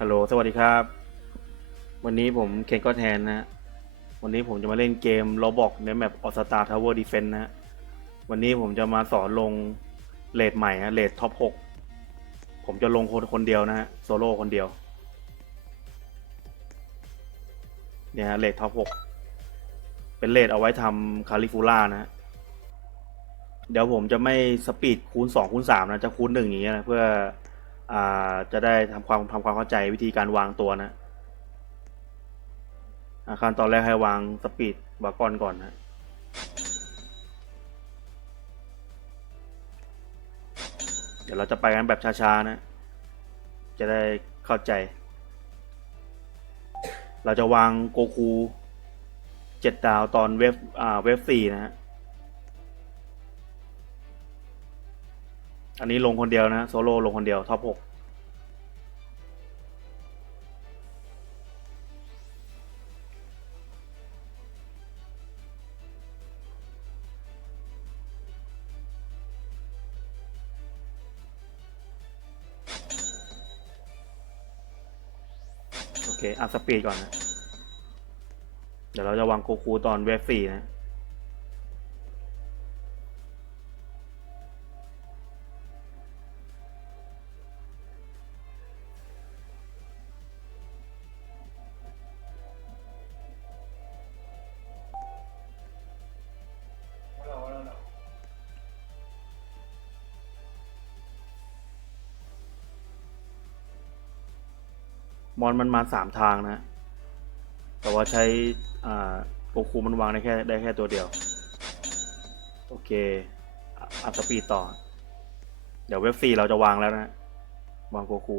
ฮัลโหล สวัสดีครับ วันนี้ผมเคนก็แทนนะ วันนี้ผมจะมาเล่นเกมโรบอกในแมปออสตาทาวเวอร์ดีเฟนนะฮะวันนี้ผมจะมาสอนลงเลดใหม่ฮะเลดท็อปหกผมจะลงคนคนเดียวนะฮะโซโล่คนเดียว เนี่ยฮะเลดท็อปหกเป็นเลดเอาไว้ทำคาลิฟูล่านะฮะเดี๋ยวผมจะไม่สปีดคูณสองคูณสามนะ จะคูณหนึ่งอย่างเงี้ยนะเพื่อ อ่าจะได้ทำความทำความเข้าใจวิธีการวางตัวนะอาขั้นตอนแรกให้วางสปีดวากอนก่อนนะเดี๋ยวเราจะไปกันแบบช้าๆนะ จะได้เข้าใจ เราจะวางโกคูเจ็ดดาวตอนเวฟอ่าเวฟสี่นะฮะ อันนี้ลงคนเดียวนะโซโล่ลงคนเดียวท็อปหกโอเคอัพสปีดก่อนนะ เดี๋ยวเราจะวางโกคูตอนเวฟสี่นะ มอนมันมาสามทางนะ แต่ว่าใช้อ่าโกคูมันวางได้แค่ได้แค่ตัวเดียว โอเค อัพสปีดต่อ เดี๋ยวเว็บซีเราจะวางแล้วนะ วางโกคู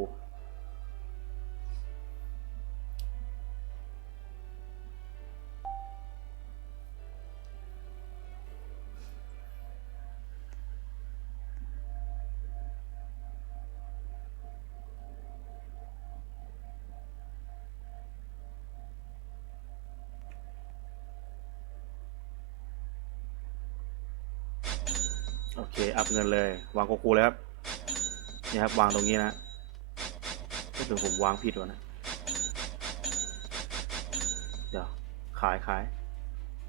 โอเค อัพเงินเลย วางโกคูเลยครับ นี่ครับ วางตรงนี้นะก็คือผมวางผิดวะนะ เดี๋ยว ขายขาย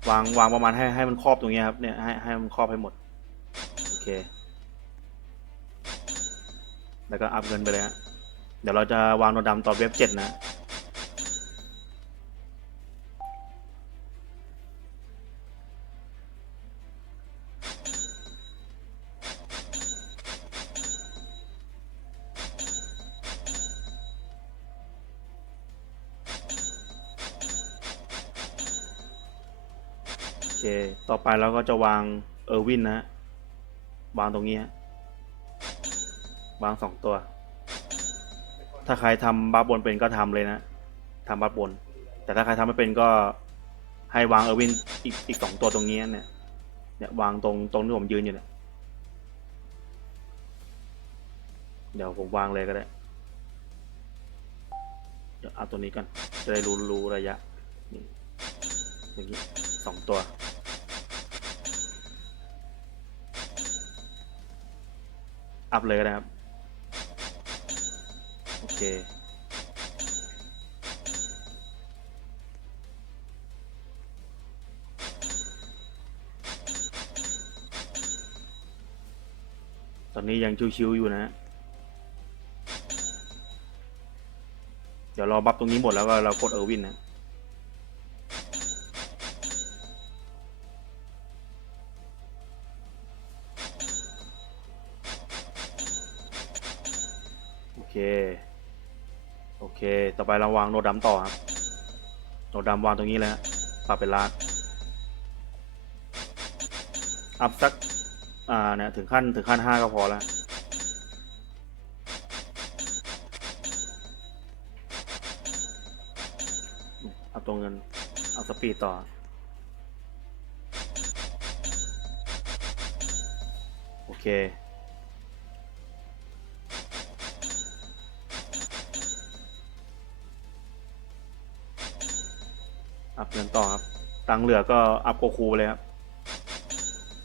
วางวางประมาณให้ให้มันครอบตรงนี้ครับ เนี่ยให้ให้มันครอบให้หมด โอเค แล้วก็อัพเงินไปเลยฮะ เดี๋ยวเราจะวางโนดำต่อเว็บเจ็ดนะ เค ต่อไปเราก็จะวางเออร์วินนะ วางตรงนี้ฮะวางสองตัว ถ้าใครทำบัฟบนเป็นก็ทำเลยนะทำบัฟบน แต่ถ้าใครทำไม่เป็นก็ให้วางเออร์วินอีกอีกสองตัวตรงนี้เนี่ย เนี่ยวางตรงตรงที่ผมยืนอยู่เนี่ย เดี๋ยวผมวางเลยก็ได้เดี๋ยวเอาตัวนี้กันจะได้รู้รู้ระยะนี่อย่างนี้ สองตัว อัพเลยก็ได้ครับ โอเค ตอนนี้ยังชิวๆอยู่นะฮะเดี๋ยวรอบัฟตรงนี้หมดแล้วก็เรากดเออร์วินนะ โอเคโอเค ต่อไปเราวางโนดำต่อครับ โนดำวางตรงนี้แล้วฮะปรับเป็นลาดอัพสัก อ่า เนี่ย ถึงขั้น ถึงขั้นห้าก็พอแล้วเอาตัวเงินเอาสปีดต่อโอเค อัพเงินต่อครับ ตังเหลือก็อัพโกคูเลยครับ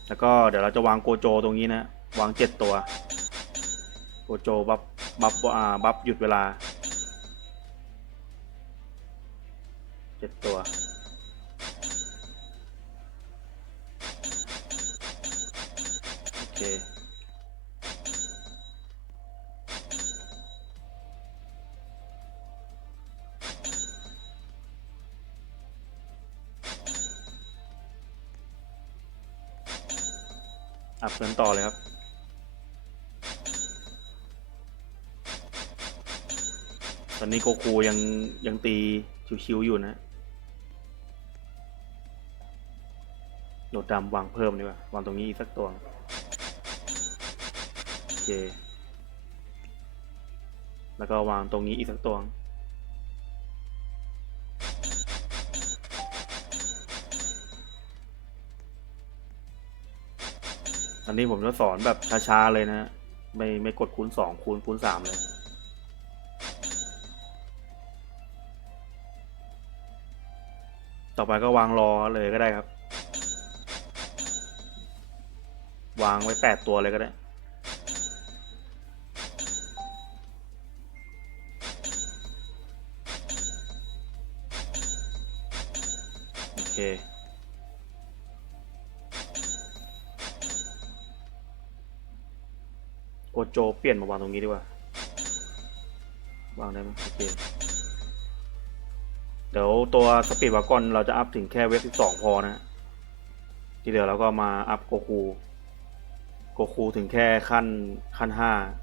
แล้วก็เดี๋ยวเราจะวางโกโจตรงนี้นะ วางเจ็ดตัว โกโจบัฟบัฟอ่าบัฟหยุดเวลาเจ็ดตัว โอเค ดินต่อเลยครับ ตอนนี้โกคูยังยังตีชิวๆอยู่นะโหนดดำวางเพิ่มดีกว่าวางตรงนี้อีกสักตัวโอเค แล้วก็วางตรงนี้อีกสักตัว นนี้ผมจะสอนแบบช้าๆเลยนะ ไม่ไม่กดคูณสองคูณคูณสามเลยต่อไปก็วางรอเลยก็ได้ครับ วางไว้แปดตัวเลยก็ได้ โอเค โกโจเปลี่ยนมาวางตรงนี้ดีกว่า วางได้ไหมโอเคเดี๋ยวตัวสปีดวากอนเราจะอัพถึงแค่เวฟ12 พอนะ ที่เหลือเราก็มาอัพโกคู โกคูถึงแค่ขั้นขั้น 5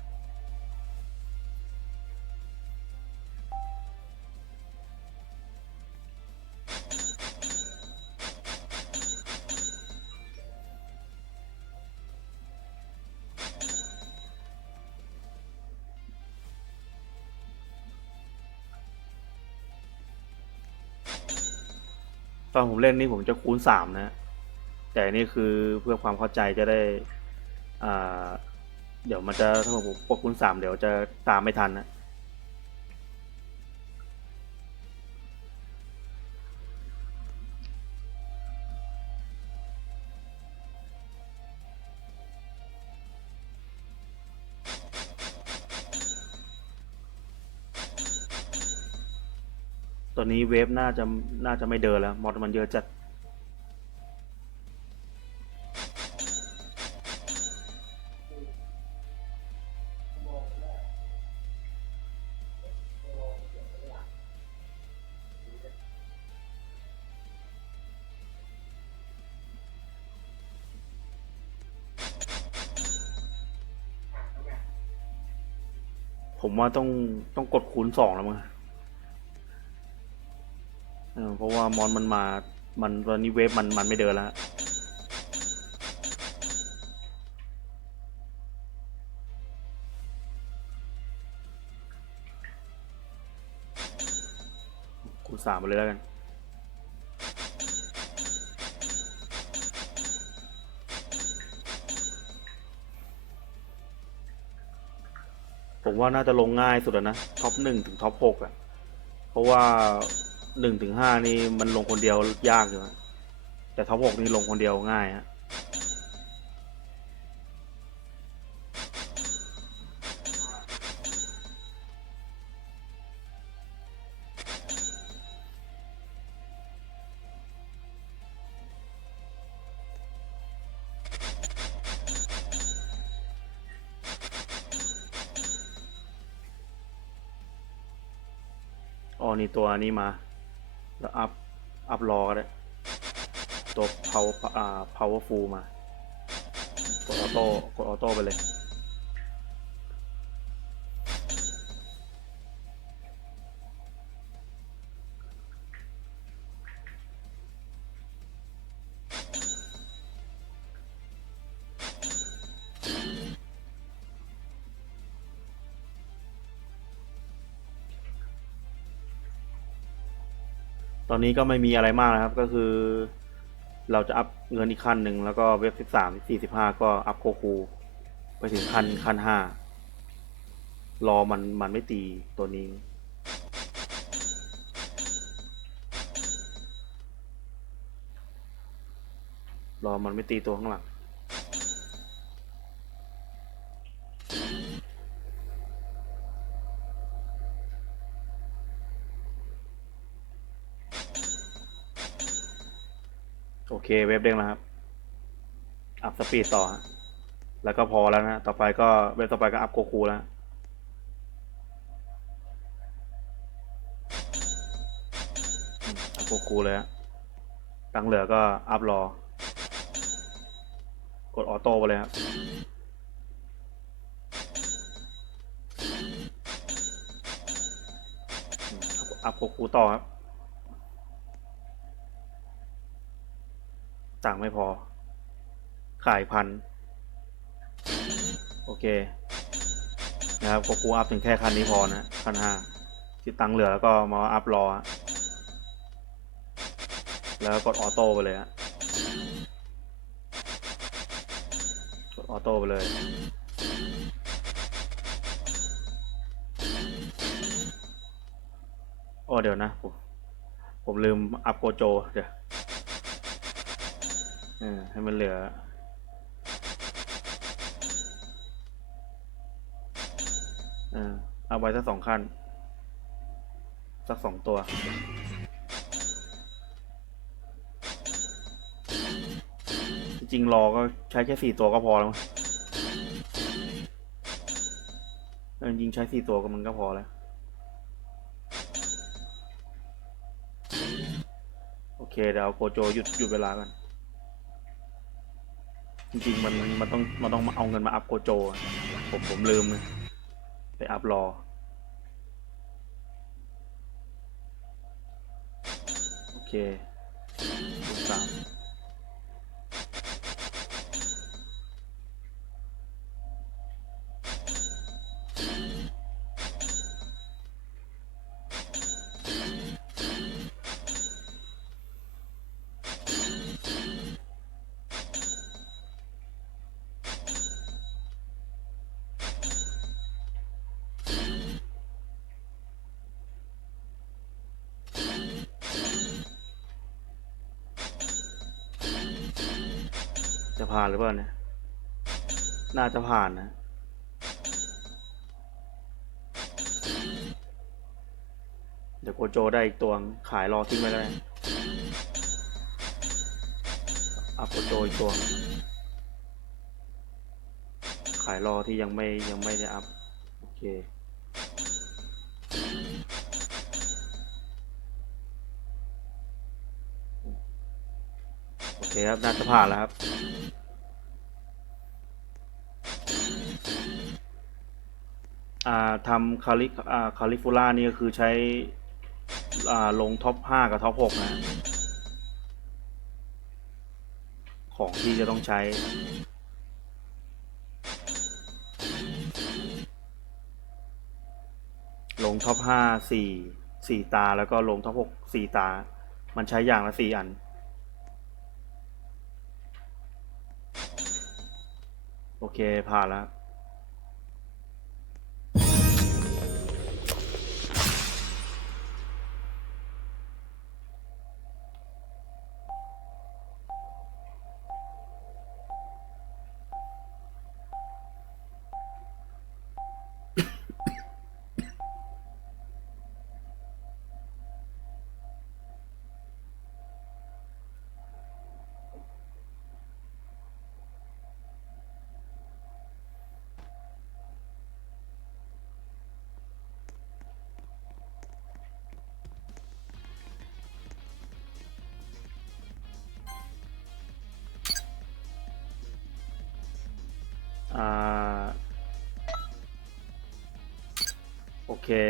ตอนผมเล่นนี่ผมจะคูณสามนะแต่นี่คือเพื่อความเข้าใจจะได้อ่าเดี๋ยวมันจะถ้าผมกดคูณสามเดี๋ยวจะตามไม่ทันนะ ตอนนี้เวฟน่าจะน่าจะไม่เดินแล้ว มอดมันเยอะจัด ผมว่าต้องต้องกดคูณสองแล้วมั้ง เพราะว่ามอนมันมา มันตอนนี้เวฟมันมันไม่เดินแล้วคูสามไปเลยแล้วกันผมว่าน่าจะลงง่ายสุดแล้วนะ ท็อปหนึ่งถึงท็อปหกอะเพราะว่า หนึ่งถึงห้านี่มันลงคนเดียวยากอยู่ฮะแต่ท็อปหกนี่ลงคนเดียวง่ายฮะอ๋อนี่ตัวนี้มา แล้วอัพ อัพรอก็ได้ ตัว power อ่า powerful มา กดออโต้ กดออโต้ไปเลย ตอนนี้ก็ไม่มีอะไรมากนะครับ ก็คือ เราจะอัพเงินอีกขั้นหนึ่งแล้วก็เว็บสิบสามสี่สิบห้าก็อัพโคคูไปถึงขั้นขั้นห้ารอมันมันไม่ตีตัวนี้รอมันไม่ตีตัวข้างหลัง เคเว็บเด้งแล้วครับ อัพสปีดต่อ แล้วก็พอแล้วนะ ต่อไปก็เว็บต่อไปก็อัพโกคูแล้วอัพโกคูเลยฮะตังเหลือก็อัพรอ กดออโต้ไปเลยครับอัพโกคูต่อครับ ต่างไม่พอ ขายพัน โอเค นะครับก็กูอัพถึงแค่คันนี้พอนะคันห้าที่ตังเหลือแล้วก็มาอัพรอ แล้วก็กดออโต้ไปเลยฮะกดออโต้ไปเลยโอ้เดี๋ยวนะ ผมผมลืมอัพโกโจ เดี๋ยว เออให้มันเหลือ เออเอาไว้สักสองขั้น สักสองตัว จริงรอก็ใช้แค่สี่ตัวก็พอแล้วมั้งเออจริงใช้สี่ตัวก็มันก็พอแล้ว โอเคเดี๋ยวเอาโกโจหยุดหยุดเวลากัน จริงๆมันมันต้องมันต้องมาเอาเงินมาอัพโกโจ ผมผมลืมเลยไปอัพรอ โอเคสาม จะผ่านหรือเปล่าเนี่ย น่าจะผ่านนะ เดี๋ยวโกโจได้อีกตัวขายรอทิ้งไปแล้วอัพโกโจอีกตัว ขายรอที่ยังไม่ยังไม่ได้อัพ โอเค โอเคครับน่าจะผ่านแล้วครับทำคาลิคาลิฟูล่านี่ก็คือใช้ลงท็อปห้ากับท็อปหกนะ ของที่จะต้องใช้ ลงท็อปห้าสี่สี่ตาแล้วก็ลงท็อปหกสี่ตา มันใช้อย่างละสี่อัน โอเค ผ่านแล้ว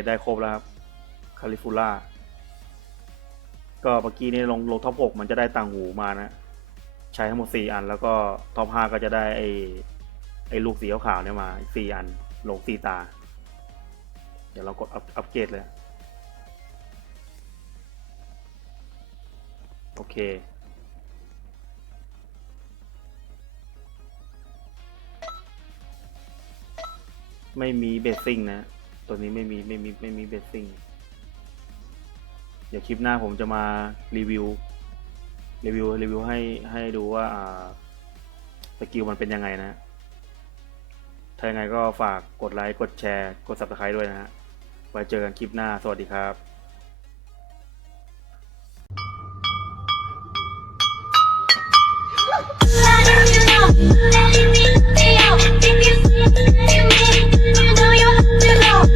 ได้ครบแล้วครับคาลิฟูล่าก็เมื่อกี้นี่ลงลงท็อปหกมันจะได้ต่างหูมานะ ใช้ทั้งหมดสี่อัน แล้วก็ท็อปห้าก็จะได้ไอไอลูกสีขาวๆเนี่ยมาสี่อันลงสี่ตา เดี๋ยวเรากดอัพอัพเกรดเลย โอเคไม่มีเบสซิ่งนะ ตัวนี้ไม่มีไม่มีไม่มีเบสซิ่งเดี๋ยวคลิปหน้าผมจะมารีวิว รีวิวรีวิวให้ให้ดูว่าอ่าสกิลมันเป็นยังไงนะ ถ้ายังไงก็ฝากกดไลค์ กดแชร์ กด subscribe ด้วยนะฮะ ไว้เจอกันคลิปหน้า สวัสดีครับ